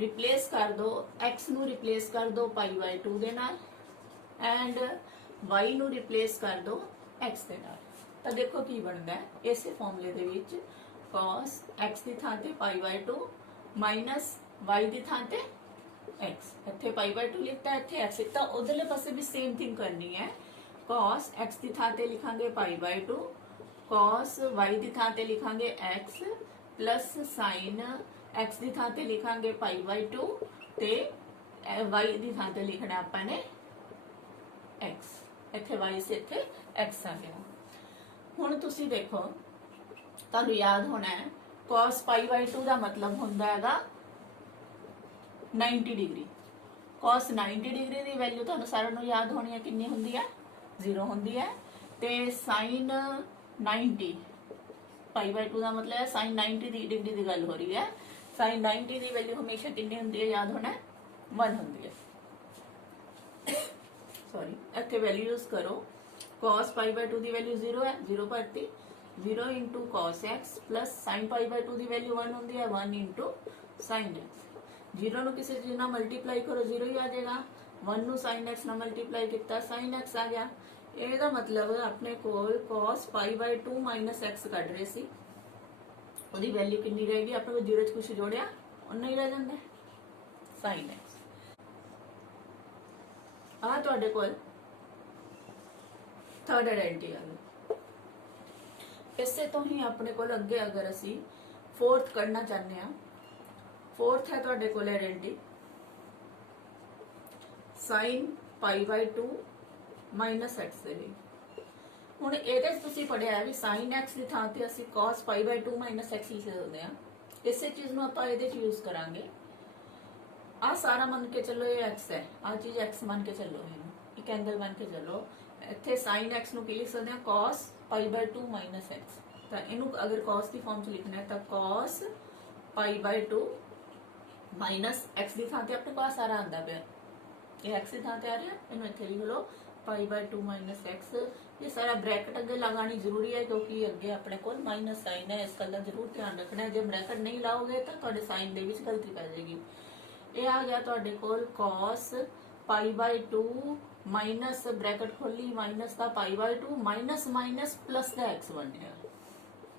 रिप्लेस कर दो x ਨੂੰ रिप्लेस कर दो π/2 ਦੇ ਨਾਲ ਐਂਡ y ਨੂੰ रिप्लेस कर दो x ਦੇ ਨਾਲ। ਤਾਂ ਦੇਖੋ ਕੀ ਬਣਦਾ ਹੈ ਇਸੇ ਫਾਰਮੂਲੇ ਦੇ ਵਿੱਚ cos x ਦੀ ਥਾਂ ਤੇ π/2 ਮਾਈਨਸ y ਦੀ ਥਾਂ ਤੇ x, ਇੱਥੇ π/2 ਲਿਖਤਾ ਇੱਥੇ x, ਤਾਂ ਉਧਰਲੇ ਪਾਸੇ ਵੀ ਸੇਮ ਥਿੰਗ ਕਰਨੀ ਹੈ। cos x ਦੀ ਥਾਂ ਤੇ ਲਿਖਾਂਗੇ π/2, cos y ਦੀ ਥਾਂ ਤੇ ਲਿਖਾਂਗੇ x ਪਲੱਸ sin x ਦੀ ਥਾਂ ਤੇ ਲਿਖਾਂਗੇ π/2 ਤੇ y ਦੀ ਥਾਂ ਤੇ ਲਿਖਣਾ ਆਪਾਂ ਨੇ x, ਇੱਥੇ y ਸੇ ਇੱਥੇ x ਆ ਗਿਆ। ਹੁਣ ਤੁਸੀਂ ਦੇਖੋ ਤੁਹਾਨੂੰ ਯਾਦ ਹੋਣਾ ਹੈ cos π/2 ਦਾ ਮਤਲਬ ਹੁੰਦਾ ਹੈਗਾ 90 ਡਿਗਰੀ। cos 90 ਡਿਗਰੀ ਦੀ ਵੈਲਿਊ ਤੁਹਾਨੂੰ ਸਾਰਿਆਂ ਨੂੰ ਯਾਦ ਹੋਣੀ ਹੈ ਕਿੰਨੀ ਹੁੰਦੀ ਹੈ 0 ਹੁੰਦੀ ਹੈ ਤੇ sin 90 π/2 ਦਾ ਮਤਲਬ ਹੈ sin 90 ਦੀ ਡਿਗਰੀ ਦੀ ਗੱਲ ਹੋ ਰਹੀ ਹੈ। sin 90 ਦੀ ਵੈਲਿਊ ਹਮੇਸ਼ਾ ਕਿੰਨੀ ਹੁੰਦੀ ਹੈ ਯਾਦ ਹੋਣਾ 1 ਹੁੰਦੀ ਹੈ। ਸੌਰੀ ਇੱਥੇ ਵੈਲਿਊ ਯੂਜ਼ ਕਰੋ cos π/2 ਦੀ ਵੈਲਿਊ 0 ਹੈ 0 ਭਰਤੀ 0 into cos x plus sin π/2 ਦੀ ਵੈਲਿਊ 1 ਹੁੰਦੀ ਹੈ 1 into sin x। 0 ਨੂੰ ਕਿਸੇ ਚੀਜ਼ ਨਾਲ ਮਲਟੀਪਲਾਈ ਕਰੋ 0 ਹੀ ਆ ਜਾਏਗਾ, 1 ਨੂੰ sin x ਨਾਲ ਮਲਟੀਪਲਾਈ ਕੀਤਾ sin x ਆ ਗਿਆ। ਇਹਦਾ ਮਤਲਬ ਆਪਣੇ ਕੋਲ cos π/2 ਮਾਈਨਸ x ਕੱਢ ਰਹੇ ਸੀ, ਉਹਦੀ ਵੈਲਿਊ ਕਿੰਨੀ ਰਹੇਗੀ ਆਪਣੇ ਕੋਲ 0 ਚ ਕੁਝ ਜੋੜਿਆ ਉਨਾ ਹੀ ਰਹਿ ਜਾਂਦਾ sin x। ਆ ਤੁਹਾਡੇ ਕੋਲ थर्ड आइडेंटिटी आ गई। इससे तो ही अपने को अगे अगर असी फोर्थ करना चाहते हैं, फोर्थ है तुहाडे कोल आइडेंटिटी sin π/2 माइनस x दे लिए। हुण इहदे च तुसीं पढ़िया है भी sin x की थां ते असी cos π/2 माइनस x लिख सकते हैं। इसे चीज़ नूं आपां इहदे च यूज करांगे। आ सारा मन के चलो ये x है, आ चीज़ x मन के चलो, एक एंगल मन के चलो। ਇੱਥੇ sin x ਨੂੰ ਕੀ ਲਿਖ ਸਕਦੇ ਹਾਂ cos π/2 ਮਾਈਨਸ x। ਤਾਂ ਇਹਨੂੰ ਅਗਰ cos ਦੀ ਫਾਰਮ ਚ ਲਿਖਣਾ ਹੈ ਤਾਂ cos π/2 ਮਾਈਨਸ x ਦੀ ਥਾਂ ਤੇ ਆਪਣੇ ਕੋਲ ਸਾਰਾ ਆਂਦਾ ਪਿਆ, ਇਹ x ਦੀ ਥਾਂ ਤੇ ਆ ਰਿਹਾ, ਇਹਨੂੰ ਇੱਥੇ ਲਿਖ ਲਓ π/2 ਮਾਈਨਸ x। ਇਹ ਸਾਰਾ ਬ੍ਰੈਕਟ ਅੱਗੇ ਲਗਾਣੀ ਜ਼ਰੂਰੀ ਹੈ ਕਿਉਂਕਿ ਅੱਗੇ ਆਪਣੇ ਕੋਲ ਮਾਈਨਸ ਸਾਈਨ ਹੈ, ਇਸ ਗੱਲ ਦਾ ਜ਼ਰੂਰ ਧਿਆਨ ਰੱਖਣਾ ਹੈ। ਜੇ ਬ੍ਰੈਕਟ ਨਹੀਂ ਲਾਓਗੇ ਤਾਂ ਤੁਹਾਡੇ ਸਾਈਨ ਦੇ ਵਿੱਚ ਗਲਤੀ ਪੈ ਜਾਏਗੀ। ਇਹ ਆ ਗਿਆ ਤੁਹਾਡੇ ਕੋਲ cos π/2 माइनस ब्रैकेट खोली माइनस का π/2 माइनस माइनस प्लस का x बन गया।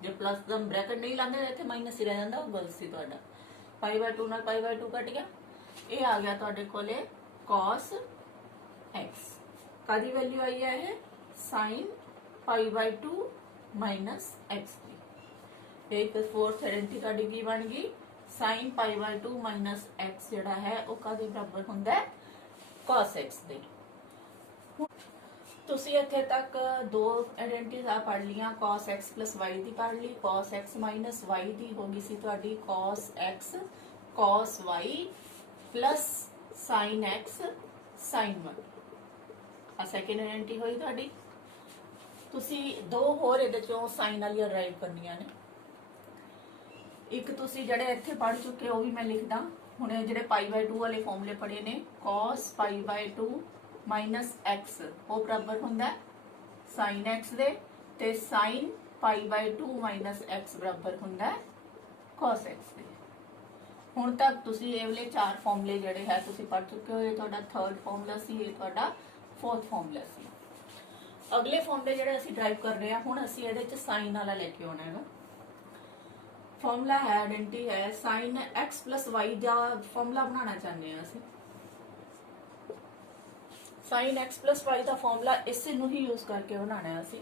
जो प्लस का ब्रैकेट नहीं लाते इतने माइनस ही रह जाता, वो गलत सी तुहाडा π/2 नाल π/2 कट गया। ये आ गया तुहाडे कोले cos x कादी वैल्यू आई है ये sin π/2 माइनस x की। एक फोर्थ आइडेंटिटी तुहाडी की बन गई sin π/2 माइनस x जिहड़ा है वो कादे बराबर हुंदा है cos x दे। ਤੁਸੀਂ ਇੱਥੇ ਤੱਕ ਦੋ ਆਇਡੈਂਟੀਜ਼ ਆ ਪੜ ਲੀਆਂ, cos x plus y ਦੀ ਪੜ ਲਈ, cos x minus y ਦੀ ਹੋ ਗਈ ਸੀ ਤੁਹਾਡੀ cos x cos y plus sin x sin 1। ਆ ਸੈਕਿੰਡ ਆਇਡੈਂਟੀ ਹੋਈ ਤੁਹਾਡੀ। ਤੁਸੀਂ ਦੋ ਹੋਰ ਇਹਦੇ ਚੋਂ ਸਾਈਨ ਵਾਲੀਆਂ ਡਰਾਈਵ ਕਰਨੀਆਂ ਨੇ। ਇੱਕ ਤੁਸੀਂ ਜਿਹੜੇ ਇੱਥੇ ਪੜ ਚੁੱਕੇ ਉਹ ਵੀ ਮੈਂ ਲਿਖਦਾ, ਹੁਣ ਇਹ ਜਿਹੜੇ π/2 ਵਾਲੇ ਫਾਰਮੂਲੇ ਪੜੇ ਨੇ cos π/2 माइनस x वो बराबर हुंदा sin x दे ते sin π/2 माइनस x बराबर हुंदा cos x दे। हुण तक तुसी ये वाले चार फॉर्मूले जिहड़े है तुसी पढ़ चुके हो। ये तुहाडा थर्ड फॉर्मूला सी, ये तुहाडा फोर्थ फॉर्मूला सी। अगले फॉर्मूले जिहड़े असीं ड्राइव कर रहे हैं हुण असीं इहदे च साइन वाला लेके आउणा हैगा। फॉर्मूला है आइडेंटिटी है sin x plus y दा फॉर्मूला बनाना चाहते हैं असीं। sin x plus y ਦਾ ਫਾਰਮੂਲਾ ਇਸੇ ਨੂੰ ਹੀ ਯੂਜ਼ ਕਰਕੇ ਬਣਾਉਣਾ ਹੈ ਅਸੀਂ।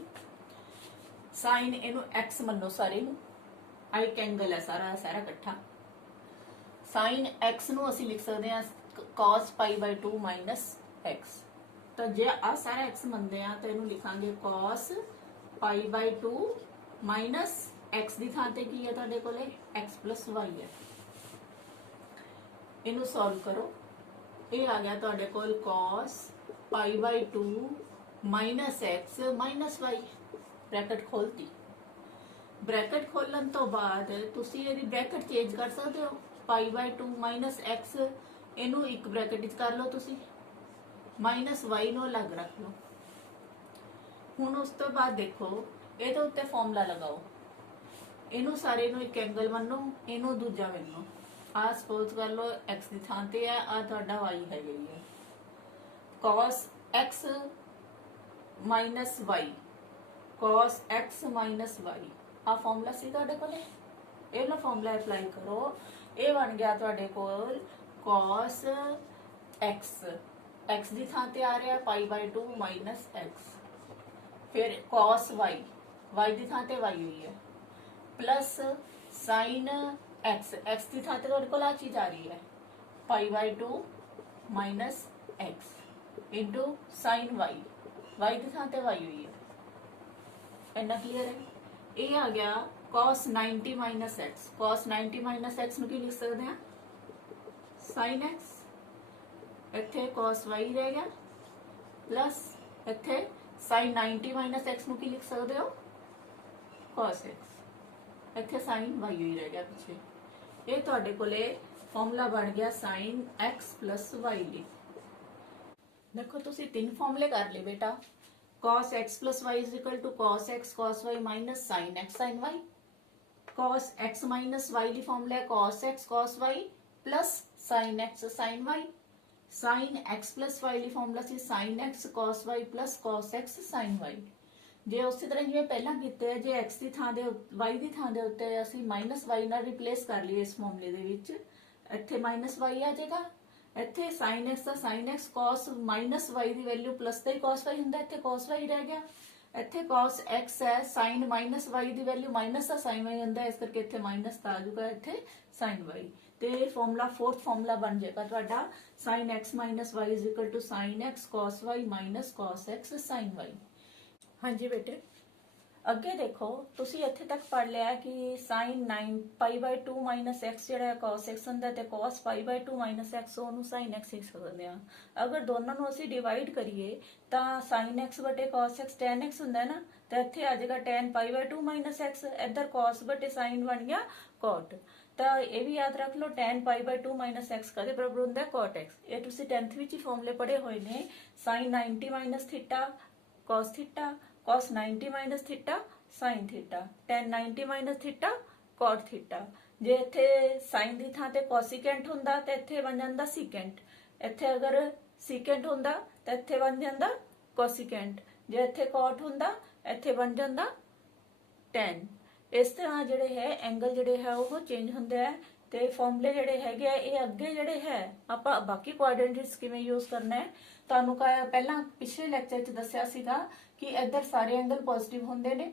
sin ਇਹਨੂੰ x ਮੰਨੋ ਸਾਰੇ ਨੂੰ, ਆ ਇੱਕ ਐਂਗਲ ਹੈ ਸਾਰਾ ਇਕੱਠਾ। sin x ਨੂੰ ਅਸੀਂ ਲਿਖ ਸਕਦੇ ਹਾਂ cos π/2 ਮਾਈਨਸ x। ਤਾਂ ਜੇ ਆ ਸਾਰਾ x ਮੰਨਦੇ ਆ ਤਾਂ ਇਹਨੂੰ ਲਿਖਾਂਗੇ cos π/2 ਮਾਈਨਸ x ਦੀ ਥਾਂ ਤੇ ਕੀ ਹੈ ਤੁਹਾਡੇ ਕੋਲੇ x plus y ਹੈ। ਇਹਨੂੰ ਸੋਲਵ ਕਰੋ। ਇਹ ਆ ਗਿਆ ਤੁਹਾਡੇ ਕੋਲ cos π/2 minus x minus y। Bracket खोलती, ब्रैकेट खोलन तो बाद तुसी ये ब्रैकेट चेंज कर सकते हो। π/2 माइनस x इनू एक ब्रैकेट कर लो तुसी, माइनस y नो अलग रख लो। हुण उस तो बाद देखो ये उत्ते फॉर्मूला लगाओ, इनू सारे नू एक एंगल मनो, इनू दूजा मनो। ਆ ਸਪੋਜ਼ ਕਰ ਲਓ x ਦੀ ਥਾਂ ਤੇ ਹੈ, ਆ ਤੁਹਾਡਾ y ਹੈ ਜਿਹੜੀ ਹੈ cos x y cos x y ਆ ਫਾਰਮੂਲਾ ਸੀ ਤੁਹਾਡੇ ਕੋਲੇ, ਇਹ ਵਾਲਾ ਫਾਰਮੂਲਾ ਅਪਲਾਈ ਕਰੋ। ਇਹ ਬਣ ਗਿਆ ਤੁਹਾਡੇ ਕੋਲ cos x ਦੀ ਥਾਂ ਤੇ ਆ ਰਿਹਾ π/2 x, ਫਿਰ cos y ਦੀ ਥਾਂ ਤੇ y ਹੋਈ ਹੈ, ਪਲੱਸ sin x ਦੀ ਥਾਂ ਤੇ ਤੁਹਾਡੇ ਕੋਲ ਆ ਚੀਜ਼ ਆ ਰਹੀ ਹੈ π/2 x into sin y ਦੀ ਥਾਂ ਤੇ y ਹੋਈ ਹੈ। ਇੰਨਾ ਕਲੀਅਰ ਹੈ। ਇਹ ਆ ਗਿਆ cos 90 x, cos 90 x ਨੂੰ ਕੀ ਲਿਖ ਸਕਦੇ ਹਾਂ sin x, ਇੱਥੇ cos y ਰਹਿ ਗਿਆ, ਪਲੱਸ ਇੱਥੇ sin 90 x ਨੂੰ ਕੀ ਲਿਖ ਸਕਦੇ ਹੋ cos x, ਇੱਥੇ sin y ਹੀ ਰਹਿ ਗਿਆ ਪਿੱਛੇ। ਇਹ ਤੁਹਾਡੇ ਕੋਲੇ ਫਾਰਮੂਲਾ ਬਣ ਗਿਆ sin x + y ਲਈ। देखो तुसी तीन फॉर्मूले कर ले बेटा, cos x + y = cos x cos y minus sin x sin y, cos x minus y ली फॉर्मूला है cos x cos y plus sin x sin y, sin x + y ली फॉर्मूला सी sin x cos y plus cos x sin y। जे उसी तरह जिवें पहला कीते जे x दी थां दे y दी थां दे उत्ते असीं -y नाल रिप्लेस कर लईए इस फॉर्मूले दे विच, इत्थे -y आ जाएगा, ਇੱਥੇ sin x ਦਾ sin x cos -y ਦੀ ਵੈਲਿਊ ਪਲੱਸ ਦਾ ਹੀ cos y ਹੁੰਦਾ, ਇੱਥੇ cos y ਰਹਿ ਗਿਆ, ਇੱਥੇ cos x ਹੈ sin -y ਦੀ ਵੈਲਿਊ ਮਾਈਨਸ ਦਾ sin y ਹੁੰਦਾ, ਇਸ ਕਰਕੇ ਇੱਥੇ ਮਾਈਨਸ ਤਾਂ ਆ ਜਾਊਗਾ, ਇੱਥੇ sin y। ਤੇ ਫਾਰਮੂਲਾ ਫੋਰਥ ਫਾਰਮੂਲਾ ਬਣ ਜਾਏਗਾ ਤੁਹਾਡਾ sin x - y = sin x cos y minus cos x sin y। ਹਾਂਜੀ ਬੇਟੇ ਅੱਗੇ ਦੇਖੋ, ਤੁਸੀਂ ਇੱਥੇ ਤੱਕ ਪੜ ਲਿਆ ਕਿ sin 9π/2 x ਜਿਹੜਾ cos x ਹੁੰਦਾ ਤੇ cos π/2 x ਉਹਨੂੰ sin x ਲਿਖ ਸਕਦੇ ਆ। ਅਗਰ ਦੋਨਾਂ ਨੂੰ ਅਸੀਂ ਡਿਵਾਈਡ ਕਰੀਏ ਤਾਂ sin x / cos x tan x ਹੁੰਦਾ ਨਾ, ਤਾਂ ਇੱਥੇ ਆ ਜਾਏਗਾ tan π/2 x, ਇੱਧਰ cos / sin ਬਣ ਗਿਆ cot। ਤਾਂ ਇਹ ਵੀ ਯਾਦ ਰੱਖ ਲਓ tan π/2 x ਕਦੇ ਬਰਾਬਰ ਹੁੰਦਾ cot x। ਇਹ ਤੁਸੀਂ 10th ਵਿੱਚ ਹੀ ਫਾਰਮੂਲੇ ਪੜ੍ਹੇ ਹੋਏ ਨੇ, sin 90 - θ cos θ, cos 90 - θ sin θ, tan 90 - θ cot θ। ਜੇ ਇੱਥੇ sin ਦੀ ਥਾਂ ਤੇ ਕੋਸੀਕੈਂਟ ਹੁੰਦਾ ਤਾਂ ਇੱਥੇ ਬਣ ਜਾਂਦਾ ਸੀਕੈਂਟ, ਇੱਥੇ ਅਗਰ ਸੀਕੈਂਟ ਹੁੰਦਾ ਤਾਂ ਇੱਥੇ ਬਣ ਜਾਂਦਾ ਕੋਸੀਕੈਂਟ, ਜੇ ਇੱਥੇ cot ਹੁੰਦਾ ਇੱਥੇ ਬਣ ਜਾਂਦਾ tan। ਇਸ ਤਰ੍ਹਾਂ ਜਿਹੜੇ ਹੈ ਐਂਗਲ ਜਿਹੜੇ ਹੈ ਉਹ ਚੇਂਜ ਹੁੰਦੇ ਹੈ। ਤੇ ਫਾਰਮੂਲੇ ਜਿਹੜੇ ਹੈਗੇ ਆ ਇਹ ਅੱਗੇ ਜਿਹੜੇ ਹੈ ਆਪਾਂ ਬਾਕੀ ਕੋਆਰਡੀਨੇਟਸ ਕਿਵੇਂ ਯੂਜ਼ ਕਰਨਾ ਹੈ ਤੁਹਾਨੂੰ ਪਹਿਲਾਂ ਪਿਛਲੇ ਲੈਕਚਰ 'ਚ ਦੱਸਿਆ ਸੀਗਾ ਕਿ ਇੱਧਰ ਸਾਰੇ ਐਂਗਲ ਪੋਜ਼ਿਟਿਵ ਹੁੰਦੇ ਨੇ,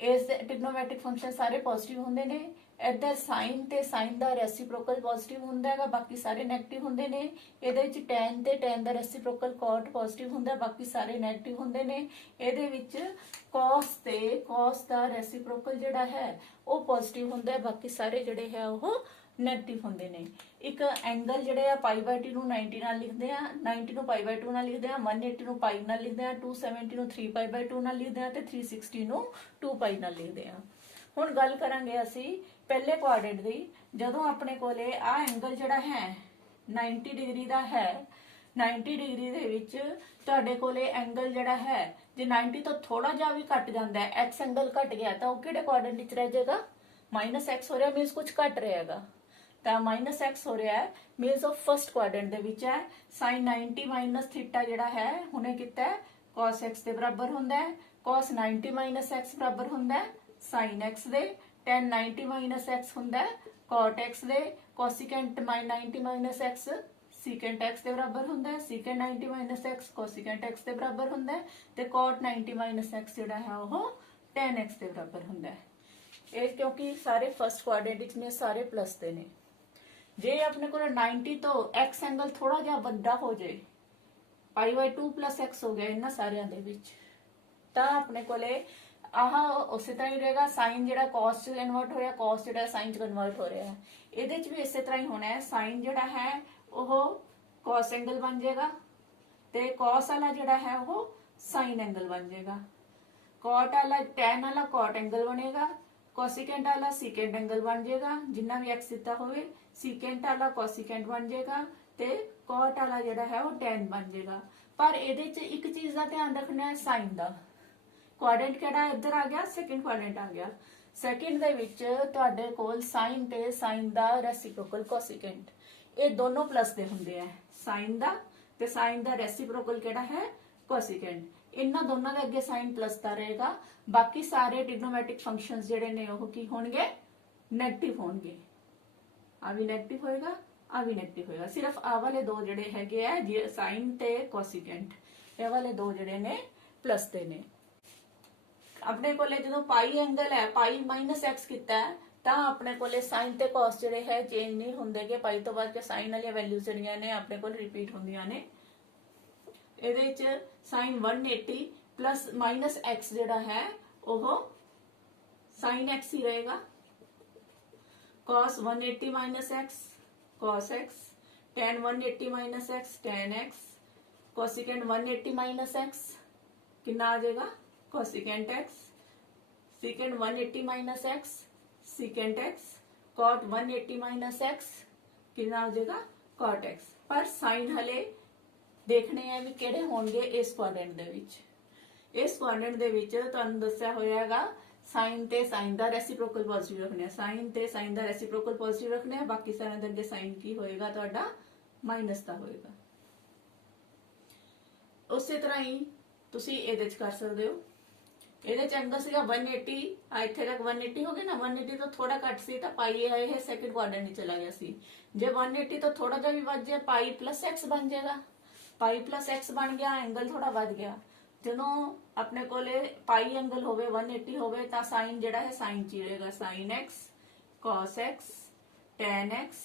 ਇਸ ਦੇ ਟ੍ਰਿਗਨੋਮੈਟ੍ਰਿਕ ਫੰਕਸ਼ਨ ਸਾਰੇ ਪੋਜ਼ਿਟਿਵ ਹੁੰਦੇ ਨੇ, ਇੱਧਰ ਸਾਈਨ ਤੇ ਸਾਈਨ ਦਾ ਰੈਸੀਪ੍ਰੋਕਲ ਪੋਜ਼ਿਟਿਵ ਹੁੰਦਾ ਹੈਗਾ, ਬਾਕੀ ਸਾਰੇ ਨੈਗੇਟਿਵ ਹੁੰਦੇ ਨੇ। ਇਹਦੇ ਵਿੱਚ ਟੈਨ ਤੇ ਟੈਨ ਦਾ ਰੈਸੀਪ੍ਰੋਕਲ cot ਪੋਜ਼ਿਟਿਵ ਹੁੰਦਾ, ਬਾਕੀ ਸਾਰੇ ਨੈਗੇਟਿਵ ਹੁੰਦੇ ਨੇ। ਇਹਦੇ ਵਿੱਚ cos ਤੇ cos ਦਾ ਰੈਸੀਪ੍ਰੋਕਲ ਜਿਹੜਾ ਹੈ ਉਹ ਪੋਜ਼ਿਟਿਵ ਹੁੰਦਾ ਹੈ, ਬਾਕੀ ਸਾਰੇ ਜਿਹੜੇ ਹੈ ਉਹ ਨੈਗੇਟਿਵ ਹੁੰਦੇ ਨੇ। ਇੱਕ ਐਂਗਲ ਜਿਹੜੇ ਆ π/2 ਨੂੰ 90 ਨਾਲ ਲਿਖਦੇ ਆ, 90 ਨੂੰ π/2 ਨਾਲ ਲਿਖਦੇ ਆ, 180 ਨੂੰ π ਨਾਲ ਲਿਖਦੇ ਆ, 270 ਨੂੰ 3π/2 ਨਾਲ ਲਿਖਦੇ ਆ ਤੇ 360 ਨੂੰ 2π ਨਾਲ ਲਿਖਦੇ ਆ। ਹੁਣ ਗੱਲ ਕਰਾਂਗੇ ਅਸੀਂ ਪਹਿਲੇ ਕੁਆਡਰੇਂਟ ਦੀ। ਜਦੋਂ ਆਪਣੇ ਕੋਲੇ ਆ ਐਂਗਲ ਜਿਹੜਾ ਹੈ 90 ਡਿਗਰੀ ਦਾ ਹੈ, 90 ਡਿਗਰੀ ਦੇ ਵਿੱਚ ਤੁਹਾਡੇ ਕੋਲੇ ਐਂਗਲ ਜਿਹੜਾ ਹੈ ਜੇ 90 ਤੋਂ ਥੋੜਾ ਜਿਹਾ ਵੀ ਘਟ ਜਾਂਦਾ ਹੈ, x ਐਂਗਲ ਘਟ ਗਿਆ ਤਾਂ ਉਹ ਕਿਹੜੇ ਕੁਆਡਰੇਂਟ ਵਿੱਚ ਰਹਿ ਜਾਏਗਾ -x ਹੋ ਰਿਹਾ, ਮੀਨਸ ਕੁਝ ਘਟ ਰਹੇਗਾ ਤਾਂ -x ਹੋ ਰਿਹਾ ਹੈ, ਮੀਨਸ ਆਫ ਫਰਸਟ ਕੁਆਡਰੇਂਟ ਦੇ ਵਿੱਚ ਹੈ। sin 90 - θ ਜਿਹੜਾ ਹੈ ਹੁਣੇ ਕੀਤਾ cos x ਦੇ ਬਰਾਬਰ ਹੁੰਦਾ ਹੈ, cos 90 - x ਬਰਾਬਰ ਹੁੰਦਾ ਹੈ sin x ਦੇ, tan 90 - x ਹੁੰਦਾ ਹੈ cot x ਦੇ, cosecant 90 - x secant x ਦੇ ਬਰਾਬਰ ਹੁੰਦਾ ਹੈ, secant 90 - x cosecant x ਦੇ ਬਰਾਬਰ ਹੁੰਦਾ ਹੈ ਤੇ cot 90 - x ਜਿਹੜਾ ਹੈ ਉਹ tan x ਦੇ ਬਰਾਬਰ ਹੁੰਦਾ ਹੈ। ਇਹ ਕਿਉਂਕਿ ਸਾਰੇ ਫਰਸਟ ਕੁਆਡਰੇਂਟ ਵਿੱਚ ਨੇ, ਸਾਰੇ ਪਲੱਸ ਦੇ ਨੇ। ਜੇ ਆਪਣੇ ਕੋਲ 90 ਤੋਂ x ਐਂਗਲ ਥੋੜਾ ਜਿਹਾ ਵੱਡਾ ਹੋ ਜਾਏ, π/2 + x ਹੋ ਗਿਆ ਇਹਨਾਂ ਸਾਰਿਆਂ ਦੇ ਵਿੱਚ, ਤਾਂ ਆਪਣੇ ਕੋਲੇ ਆਹ ਉਸੇ ਤਰ੍ਹਾਂ ਹੀ ਰਹੇਗਾ। ਸਾਈਨ ਜਿਹੜਾ cos ਚ ਕਨਵਰਟ ਹੋ ਰਿਹਾ, cos ਜਿਹੜਾ sin ਚ ਕਨਵਰਟ ਹੋ ਰਿਹਾ ਹੈ, ਇਹਦੇ ਚ ਵੀ ਇਸੇ ਤਰ੍ਹਾਂ ਹੀ ਹੋਣਾ ਹੈ। ਸਾਈਨ ਜਿਹੜਾ ਹੈ ਉਹ cos ਐਂਗਲ ਬਣ ਜਾਏਗਾ ਤੇ cos ਵਾਲਾ ਜਿਹੜਾ ਹੈ ਉਹ sin ਐਂਗਲ ਬਣ ਜਾਏਗਾ, cot ਵਾਲਾ tan ਵਾਲਾ cot ਐਂਗਲ ਬਣੇਗਾ, ਕੋਸੀਕੈਂਟ ਵਾਲਾ ਸੀਕੈਂਟ ਐਂਗਲ ਬਣ ਜਾਏਗਾ, ਜਿੰਨਾ ਵੀ x ਦਿੱਤਾ ਹੋਵੇ, ਸੀਕੈਂਟ ਵਾਲਾ ਕੋਸੀਕੈਂਟ ਬਣ ਜਾਏਗਾ ਤੇ cot ਵਾਲਾ ਜਿਹੜਾ ਹੈ ਉਹ tan ਬਣ ਜਾਏਗਾ। ਪਰ ਇਹਦੇ ਚ ਇੱਕ ਚੀਜ਼ ਦਾ ਧਿਆਨ ਰੱਖਣਾ ਹੈ, ਸਾਈਨ ਦਾ। ਕੁਆਡਰੇਂਟ ਕਿਹੜਾ ਇੱਧਰ ਆ ਗਿਆ, ਸੈਕੰਡ ਕੁਆਡਰੇਂਟ ਆ ਗਿਆ। ਸੈਕਿੰਡ ਦੇ ਵਿੱਚ ਤੁਹਾਡੇ ਕੋਲ ਸਾਈਨ ਤੇ ਸਾਈਨ ਦਾ ਰੈਸੀਪ੍ਰੋਕਲ ਕੋਸੀਕੈਂਟ, ਇਹ ਦੋਨੋਂ ਪਲੱਸ ਦੇ ਹੁੰਦੇ ਆ। ਸਾਈਨ ਦਾ ਤੇ ਸਾਈਨ ਦਾ ਰੈਸੀਪ੍ਰੋਕਲ ਕਿਹੜਾ ਹੈ? ਕੋਸੀਕੈਂਟ। ਇਹਨਾਂ ਦੋਨਾਂ ਦੇ ਅੱਗੇ ਸਾਈਨ ਪਲੱਸ ਦਾ ਰਹੇਗਾ। ਬਾਕੀ ਸਾਰੇ ਟ੍ਰਿਗਨੋਮੈਟਿਕ ਫੰਕਸ਼ਨਸ ਜਿਹੜੇ ਨੇ ਉਹ ਕੀ ਹੋਣਗੇ? ਨੈਗੇਟਿਵ ਹੋਣਗੇ। ਆ ਵੀ ਨੈਗੇਟਿਵ ਹੋਏਗਾ, ਆ ਵੀ ਨੈਗੇਟਿਵ ਹੋਏਗਾ। ਸਿਰਫ ਆ ਵਾਲੇ ਦੋ ਜਿਹੜੇ ਹੈਗੇ ਆ ਸਾਈਨ ਤੇ ਕੋਸੀਕੈਂਟ, ਇਹ ਵਾਲੇ ਦੋ ਜਿਹੜੇ ਨੇ ਪਲੱਸ ਦੇ ਨੇ। ਆਪਣੇ ਕੋਲੇ ਜਦੋਂ ਪਾਈ ਐਂਗਲ ਹੈ, ਪਾਈ ਮਾਈਨਸ ਐਕਸ ਕੀਤਾ ਹੈ, ਤਾਂ ਆਪਣੇ ਕੋਲੇ ਸਾਈਨ ਤੇ ਕੋਸ ਜਿਹੜੇ ਹੈ ਚੇਂਜ ਨਹੀਂ ਹੁੰਦੇਗੇ। ਪਾਈ ਤੋਂ ਬਾਅਦ ਸਾਈਨ ਵਾਲੀਆਂ ਵੈਲਿਊਜ਼ ਜਿਹੜੀਆਂ ਨੇ ਆਪਣੇ ਕੋਲ ਰਿਪੀਟ ਹੁੰਦੀਆਂ ਨੇ। ਇਹਦੇ ਵਿੱਚ ਸਾਈਨ 180 ਪਲੱਸ ਮਾਈਨਸ ਐਕਸ ਜਿਹੜਾ ਹੈ ਉਹ ਸਾਈਨ ਐਕਸ ਹੀ ਰਹੇਗਾ। cos 180 minus x cos x, tan 180 minus x tan x, cosecant 180 minus x कितना आ जाएगा? cosecant x, secant 180 minus x secant x, cot 180 minus x कितना आ जाएगा? cot x। पर sign हले देखने हैं भी किहड़े होणगे इस क्वाड्रेंट दे विच। इस क्वाड्रेंट दे विच तुहानूं दस्सिया होया हैगा साइन ते साइन दा रेसिप्रोकल पॉजिटिव रखना, साइन ते साइन दा रेसिप्रोकल पॉजिटिव रखना, बाकी सारे दे अगे साइन की होएगा तुहाडा माइनस दा होएगा। उसे तरह ही तुसी इहदे च कर सकदे हो। इहदे च एंगल सीगा 180, आ इत्थे तक 180 हो गया ना, 180 तो थोड़ा घट सी तां पाई इह सेकंड क्वाड्रेंट चला गया सी। जे 180 तो थोड़ा जिहा भी वध जाए पाई प्लस एक्स बन जाएगा, पाई प्लस एक्स बन गया, एंगल थोड़ा वध गया। ਜਦੋਂ ਆਪਣੇ ਕੋਲੇ ਪਾਈ ਐਂਗਲ ਹੋਵੇ 180 ਹੋਵੇ ਤਾਂ ਸਾਈਨ ਜਿਹੜਾ ਹੈ ਸਾਈਨ ਚ ਹੀ ਰਹੇਗਾ। Sign x cos x tan x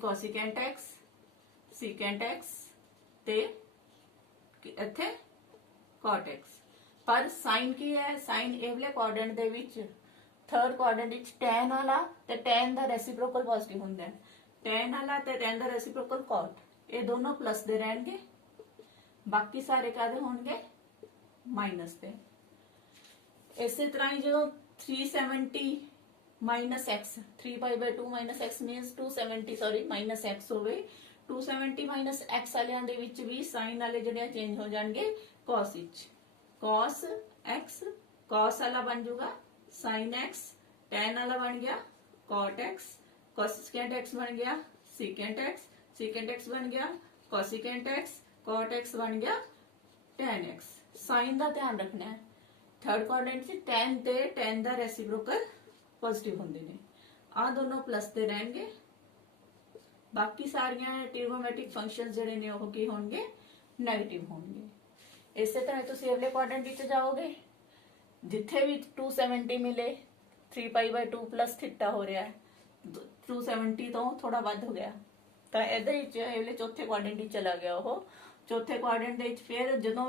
cosecant x secant x ਤੇ ਇੱਥੇ cot x। ਪਰ ਸਾਈਨ ਕੀ ਹੈ? ਸਾਈਨ ਇਹ ਵਾਲੇ ਕੁਆਡਰੈਂਟ ਦੇ ਵਿੱਚ ਥਰਡ ਕੁਆਡਰੈਂਟ ਵਿੱਚ tan ਵਾਲਾ ਤੇ tan ਦਾ ਰੈਸਿਪਰੋਕਲ ਪੋਜ਼ਿਟਿਵ ਹੁੰਦਾ ਹੈ। tan ਵਾਲਾ ਤੇ tan ਦਾ ਰੈਸਿਪਰੋਕਲ cot, ਇਹ ਦੋਨੋਂ ਪਲੱਸ ਦੇ ਰਹਿਣਗੇ। बाकी सारे कादे होंगे माइनस दे। इसी तरह ही जो 370 minus x 3π/2 minus x minus 270 sorry minus x होवे 270 माइनस एक्स वालियां दे विच भी साइन वाले जिहड़े चेंज हो जाणगे cos विच। cos x cos वाला बन जाऊगा sin x, tan वाला बन गया cot x, cosecant x बन गया secant x बन गया cosecant x, cot x बन गया tan x। साइन का ध्यान रखना है, थर्ड क्वाड्रेंट से tan ते tan दा रेसिप्रोकल पॉजिटिव होंदे ने, आ दोनों प्लस दे रहेंगे। बाकी सारियां ट्रिगोनोमेट्रिक फंक्शंस जिहड़े ने ओह की होणगे नेगेटिव होणगे। इस तरह तुसीं अगले क्वाड्रेंट विच जाओगे, जिथे भी 270 मिले 3π/2 प्लस थीटा हो रहा है, 270 तो थोड़ा वध हो गया तो इहदे विच अगले चौथे क्वाड्रेंट विच चला गया। ओह चौथे क्वाड्रेंट दे विच फिर जदों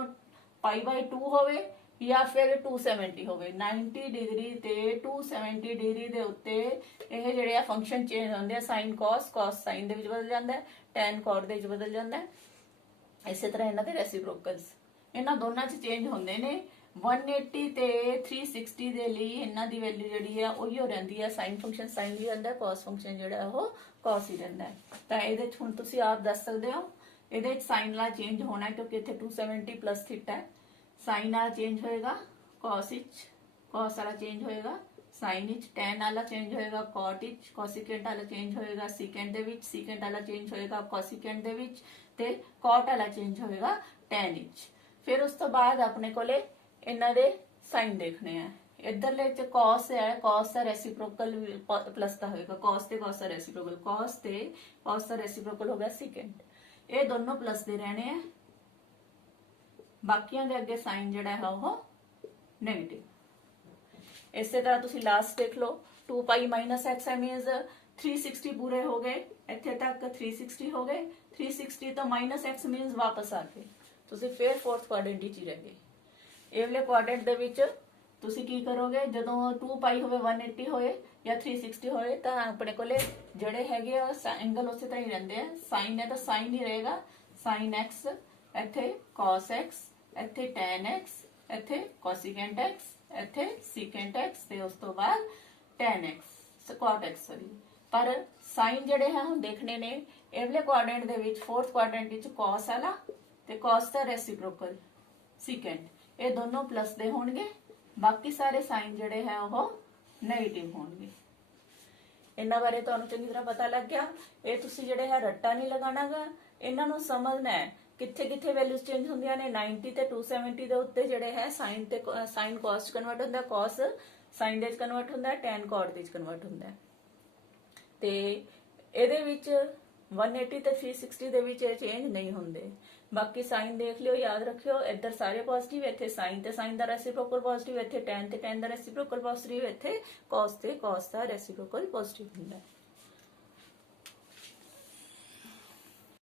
π/2 होवे या फिर 270 होवे 90 डिग्री ते 270 डिग्री दे उत्ते ਇਹ ਜਿਹੜੇ ਆ ਫੰਕਸ਼ਨ ਚੇਂਜ ਹੁੰਦੇ ਆ। ਸਾਈਨ cos cos ਸਾਈਨ ਦੇ ਵਿੱਚ ਬਦਲ ਜਾਂਦਾ ਹੈ, tan cot ਦੇ ਵਿੱਚ ਬਦਲ ਜਾਂਦਾ ਹੈ। ਇਸੇ ਤਰ੍ਹਾਂ ਇਹਨਾਂ ਦੇ ਰੈਸਿਪਰੋਕਲਸ ਇਹਨਾਂ ਦੋਨਾਂ 'ਚ ਚੇਂਜ ਹੁੰਦੇ ਨੇ। 180 ਤੇ 360 ਦੇ ਲਈ ਇਹਨਾਂ ਦੀ ਵੈਲਿਊ ਜਿਹੜੀ ਆ ਉਹੀ ਹੋ ਰਹਿੰਦੀ ਹੈ। ਸਾਈਨ ਫੰਕਸ਼ਨ ਸਾਈਨ ਵੀ ਰਹਿੰਦਾ, cos ਫੰਕਸ਼ਨ ਜਿਹੜਾ ਉਹ cos ਹੀ ਰਹਿੰਦਾ ਹੈ। ਤਾਂ ਇਹਦੇ 'ਚ ਹੁਣ ਤੁਸੀਂ ਆਪ ਦੱਸ ਸਕਦੇ ਹੋ ਇਹਦੇ 'ਚ ਸਾਈਨ ਵਾਲਾ ਚੇਂਜ ਹੋਣਾ ਕਿਉਂਕਿ ਇੱਥੇ 270 प्लस थीटा है। साइन वाला चेंज होएगा cos विच, cos वाला चेंज होएगा साइन विच, tan वाला चेंज होएगा cot विच, cosecant वाला चेंज होएगा secant दे विच, secant वाला चेंज होएगा cosecant दे विच ते cot वाला चेंज होएगा tan विच। फिर उस तो बाद अपने कोले इन्हां दे साइन देखने हैं। इधरले च cos है, cos दा रेसिप्रोकल प्लस दा होएगा, cos ते cos दा रेसिप्रोकल, cos ते cos दा रेसिप्रोकल हो गया secant। ये दोनों प्लस दे रहने हैं, बाकियां दे अगे साइन जिहड़ा है वो नेगेटिव। इसे तरह तुसी लास्ट देख लो 2π माइनस एक्स है मीनस 360 पूरे हो गए, इत्थे तक 360 हो गए, 360 तो माइनस एक्स मीनस वापस आ गए, तुसी फिर फोर्थ क्वाड्रेंट विच रह गए। ਇਹ ਵਾਲੇ ਕੁਆਡਰੈਂਟ ਦੇ ਵਿੱਚ ਤੁਸੀਂ ਕੀ ਕਰੋਗੇ ਜਦੋਂ 2π ਹੋਵੇ 180 ਹੋਏ ਜਾਂ 360 ਹੋਏ ਤਾਂ ਆਪਣੇ ਕੋਲੇ ਜਿਹੜੇ ਹੈਗੇ ਆ ਐਂਗਲ ਉਸੇ ਤਰ੍ਹਾਂ ਹੀ ਰਹਿੰਦੇ ਆ। ਸਾਈਨ ਹੈ ਤਾਂ ਸਾਈਨ ਹੀ ਰਹੇਗਾ, ਸਾਈਨ x ਇੱਥੇ cos x ਇੱਥੇ tan x ਇੱਥੇ cosecant x ਇੱਥੇ secant x ਤੇ ਉਸ ਤੋਂ ਬਾਅਦ tan x cot x sorry. ਪਰ ਸਾਈਨ ਜਿਹੜੇ ਹੈ ਹੁਣ ਦੇਖਣੇ ਨੇ ਇਹ ਵਾਲੇ ਕੁਆਡਰੈਂਟ ਦੇ ਵਿੱਚ ਫੋਰਥ ਕੁਆਡਰੈਂਟ ਵਿੱਚ cos ਵਾਲਾ ਤੇ cos ਦਾ ਰੈਸਿਪਰੋਕਲ secant ਇਹ दोनों प्लस दे होंगे। बाकी सारे साइन जड़े हैं वो ਨੈਗੇਟਿਵ ਹੋਣਗੇ। ਇਹਨਾਂ ਬਾਰੇ ਤੁਹਾਨੂੰ ਚੰਗੀ ਤਰ੍ਹਾਂ ਪਤਾ ਲੱਗ ਗਿਆ। ਇਹ ਤੁਸੀਂ ਜਿਹੜੇ ਹੈ ਰੱਟਾ ਨਹੀਂ ਲਗਾਣਾਗਾ, ਇਹਨਾਂ ਨੂੰ ਸਮਝਣਾ ਹੈ ਕਿੱਥੇ ਕਿੱਥੇ ਵੈਲਿਊਜ਼ ਚੇਂਜ ਹੁੰਦੀਆਂ ਨੇ। 90 ਤੇ 270 ਦੇ ਉੱਤੇ ਜਿਹੜੇ ਹੈ ਸਾਈਨ ਤੇ ਸਾਈਨ cos ਚ ਕਨਵਰਟ ਹੁੰਦਾ, cos ਸਾਈਨ ਦੇ ਵਿੱਚ ਕਨਵਰਟ ਹੁੰਦਾ, tan cot ਦੇ ਵਿੱਚ ਕਨਵਰਟ ਹੁੰਦਾ। ਤੇ ਇਹਦੇ ਵਿੱਚ 180 ਤੇ 360 ਦੇ ਵਿੱਚ ਇਹ ਚੇਂਜ ਨਹੀਂ ਹੁੰਦੇ। ਬਾਕੀ ਸਾਈਨ ਦੇਖ ਲਿਓ, ਯਾਦ ਰੱਖਿਓ, ਇੱਧਰ ਸਾਰੇ ਪੋਜ਼ਿਟਿਵ, ਇੱਥੇ ਸਾਈਨ ਤੇ ਸਾਈਨ ਦਾ ਰੈਸੀਪ੍ਰੋਕਲ ਪੋਜ਼ਿਟਿਵ, ਇੱਥੇ tan ਤੇ tan ਦਾ ਰੈਸੀਪ੍ਰੋਕਲ ਪੋਜ਼ਿਟਿਵ, ਇੱਥੇ cos ਤੇ cos ਦਾ ਰੈਸੀਪ੍ਰੋਕਲ ਪੋਜ਼ਿਟਿਵ ਹੁੰਦਾ।